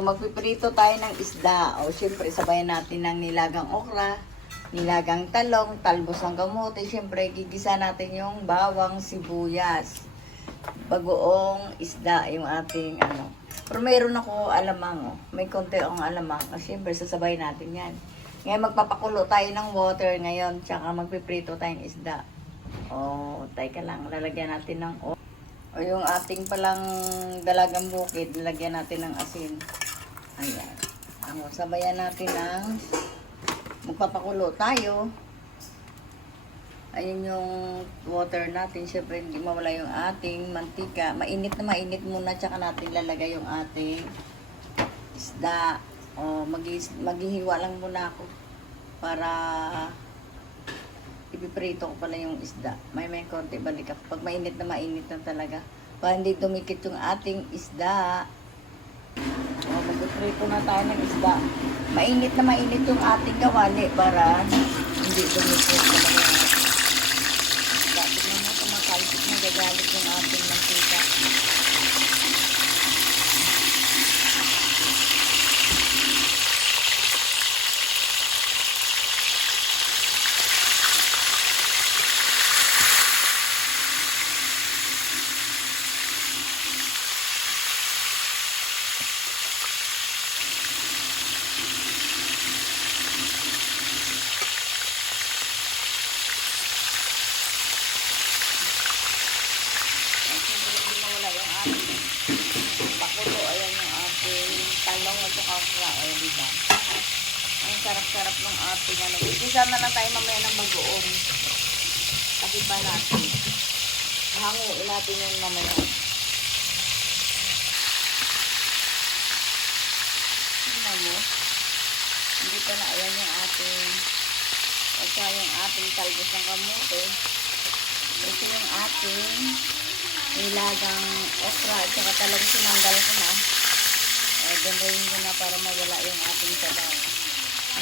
O, magpiprito tayo ng isda. O, syempre, sabayan natin ng nilagang okra, nilagang talong, talbos ng kamote. Syempre, gigisa natin yung bawang sibuyas. Bagoong isda, yung ating ano. Pero mayroon ako alamang, oh. May konti akong alamang. Kasi syempre, sasabay natin yan. Ngayon, magpapakulo tayo ng water ngayon. Tsaka magpiprito tayong isda. O, teka lang. Lalagyan natin ng oil. O, yung ating palang dalagang bukid, lalagyan natin ng asin. Ayan. O, sabayan natin ng magpapakulo tayo. Ayun yung water natin. Siyempre, hindi mawala yung ating mantika. Mainit na mainit muna, tsaka natin lalagay yung ating isda. O, maghihiwa lang muna ako para ipiprito ko pala yung isda. May konti balik ako. Pag mainit na talaga. Para hindi dumikit yung ating isda. O, magpiprito na tayo ng isda. Mainit na mainit yung ating kawali para hindi dumikit talaga yung ating isda. Tignan mo kumakalpit na gagalit yung ating mantika. Pakulo, ayan yung ating talong at saka okra, o diba? Ang sarap-sarap ng ating ano. Isa na lang tayo mamaya ng bagoong. Kasi pa natin. Hanguin natin yun mamaya. Tignan mo. Hindi pa na, ayan yung ating at saka yung ating talbos ng kamote. Ito yung ating nilagang okra at saka talong sinanggal ko na. Ganyan ko na para mawala yung ating sabaw.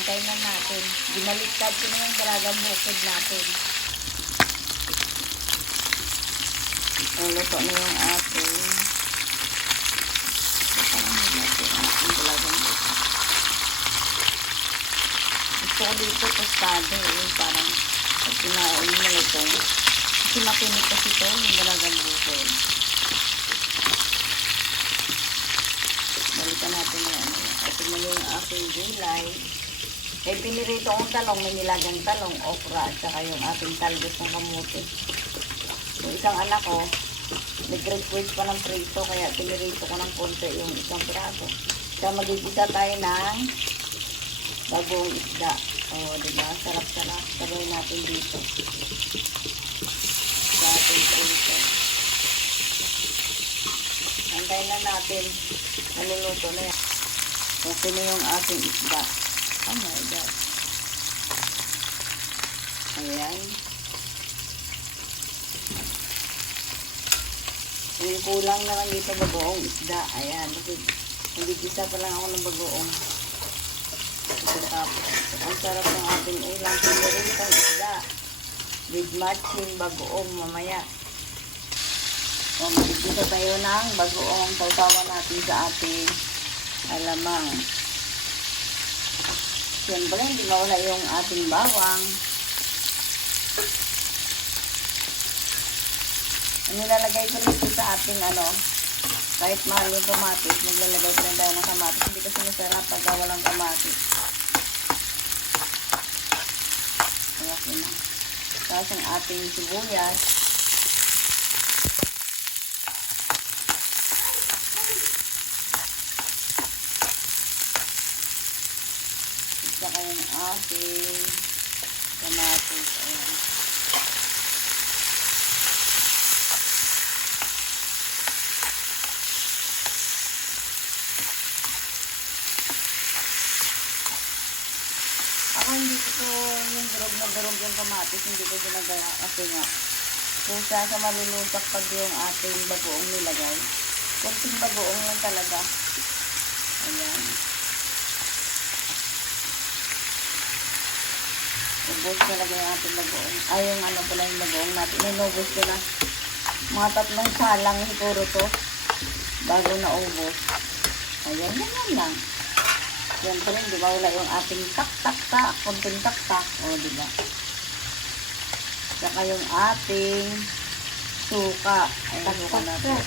Antayin na natin. Binaliktad ko na yung dalagang bukid natin. Luto na yung ating dalagang bukid. Gusto ko dito tostado yung parang pag kinain mo ito. Kasi makinig kasi ito yung dalagang bukid. Balikan natin yung ano. At tignan yung aking gulay. Kaya pinirito kong talong, may nilagang talong, okra, at saka yung ating talbos ng kamote. Yung isang anak ko, nag-request pa ng prito, kaya pinirito ko ng konti yung isang prato. Kaya magigisa tayo ng bagong isda. O, diba? Sarap-sarap. Sabay natin dito. Sa ating prito. Antayin na natin. Naluluto na yan. Okay na yung ating isda. Oh my God. Ayan. Yung kulang na lang dito bagoong isda. Ayan. Nagigisa pa lang ako ng bagoong. Ang sarap ng ating ulam. Piniritong isda. With matching bagoong mamaya. O, magigisa tayo ng bagoong. Sausawan natin sa ating alamang. Siyempre, hindi mawala yung ating bawang. Ang nilalagay ko rito sa ating ano, kahit mahal yung kamatis, maglalagay pa rin tayo ng kamatis. Hindi kasi masarap pagka walang kamatis. Okay na. Tapos ang ating sibuyas. Saka yung ating kamatis. Ayan. Ako hindi ko yung durog na durog yung kamatis, hindi ko ginagaya kasi nga kusa sa malulusak pag yung ating bagoong nilagay. Kunting bagoong yun talaga. Ayan. Ubus talaga yung ating bagoong. Ay, yung ano pala yung bagoong natin. Inubos ko na. Mga 3 salang siguro to bago na ubos. O, Ayan, ganyan lang. Yan pa rin, di ba? Wala yung ating tak-tak-tak, konting tak-tak. O, di ba? Saka yung ating suka. Ayan, suka natin.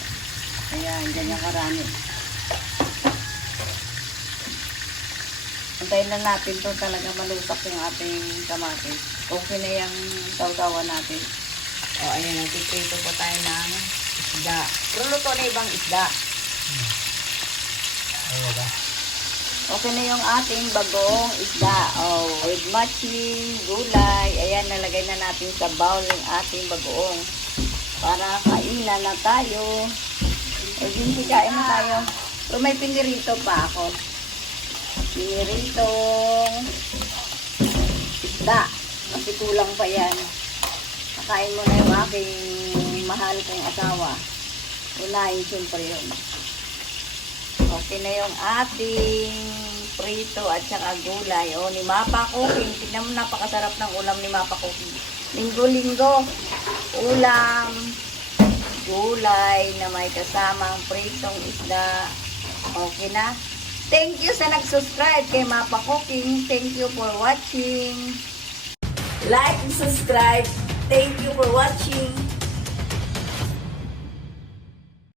Ayan, ganyan karami. Antayin na natin to talaga malusak yung ating kamatis. Okay na yung sausawan natin. O, ayan, nagpiprito po tayo ng isda. Pero luto na ibang isda. Ano ba? Okay na yung ating bagong isda. Oh, with matching gulay. Ayan, nalagay na natin sa bowl yung ating bagoong. Para kainan na tayo. Eh, din kain na tayo. Pero may pinirito pa ako. Piniritong isda. Kasi kulang pa yan. Nakain mo na yung aking mahal kong asawa. Unahin siyempre yun. Okay na yung ating prito at saka gulay. O, ni Mapa Cooking. Tignan mo, napakasarap ng ulam ni Mapa Cooking. Linggo-linggo. Ulam. Gulay na may kasamang pritong isda. Okay na. Thank you sa nag-subscribe kay Mapa Cooking. Thank you for watching. Like and subscribe. Thank you for watching.